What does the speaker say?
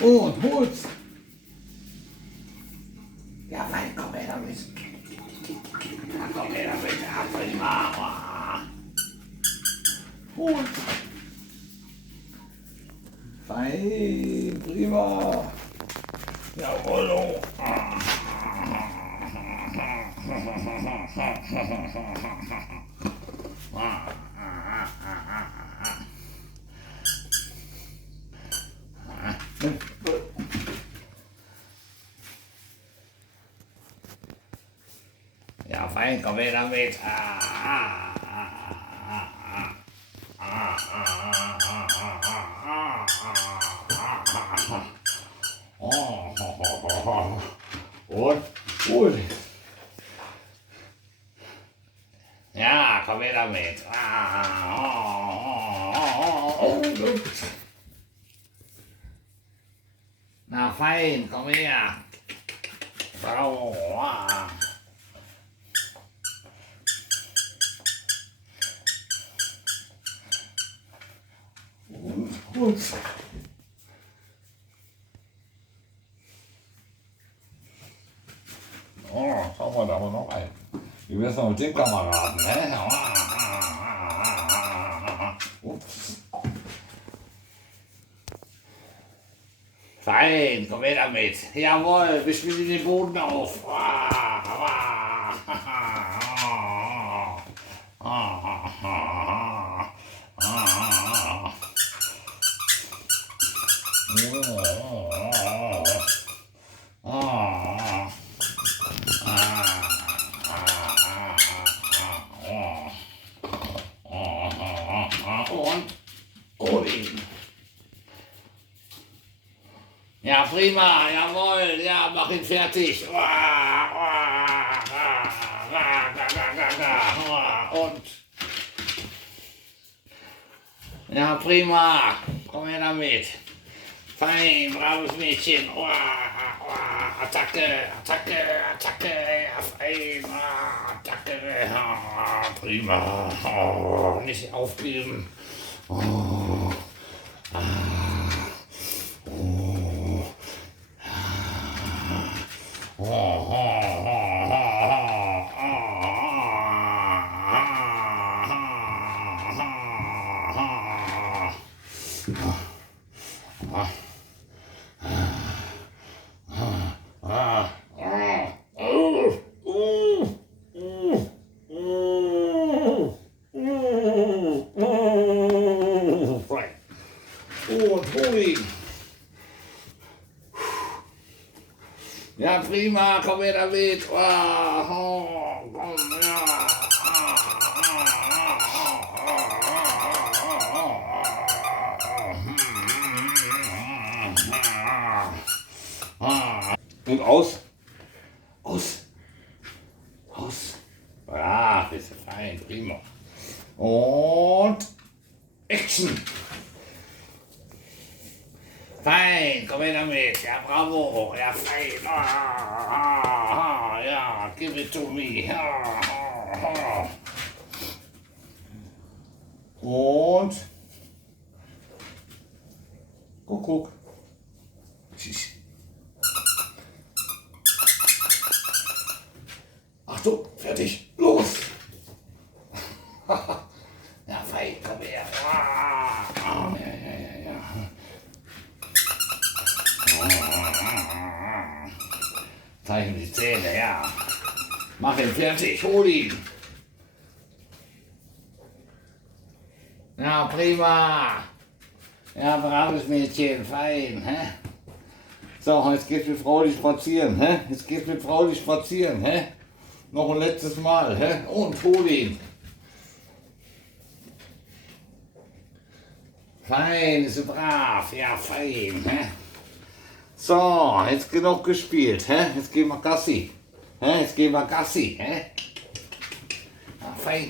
Und hol's. Ja, fein, komm her damit. Ja, komm her damit. Ja, prima. Hol's. Fein, prima. Jawohl. Ja, fein, komm her damit. Und gut. Ja, komm her damit. Na fein, komm her. Gut. Oh, schauen wir da aber noch ein. Wie wär's noch mit den Kameraden, ne? Ups. Fein, komm her damit. Jawohl, wir spielen den Boden auf. Und ihn. Ja, prima, jawohl, ja, mach ihn fertig. Und ja, prima, komm her damit. Fein, braves Mädchen. Attacke, Attacke, Attacke, ja, fein, Attacke, prima, nicht aufgeben. Und hol ihn. Ja, prima, komm her damit. Komm, ja. Und aus. Aus. Aus. Ja, bist du fein, prima. Und Action. Fein, komm her damit. Ja, bravo. Ja, fein. Ja, give it to me. Und guck. Achtung, fertig, los. Ja, fein, komm her. Ja. Zeig ihm die Zähne, ja. Mach ihn fertig, hol ihn. Ja, prima. Ja, braves Mädchen, fein. Hä? So, jetzt geht's mit fraulich spazieren. Hä? Jetzt geht's mit fraulich spazieren. Hä? Noch ein letztes Mal. Hä? Und hol ihn. Fein, ist so brav. Ja, fein. Hä? So, jetzt genug gespielt. Hä? Jetzt gehen wir Gassi. Hä? Jetzt gehen wir Gassi. Hä? Ja, fein.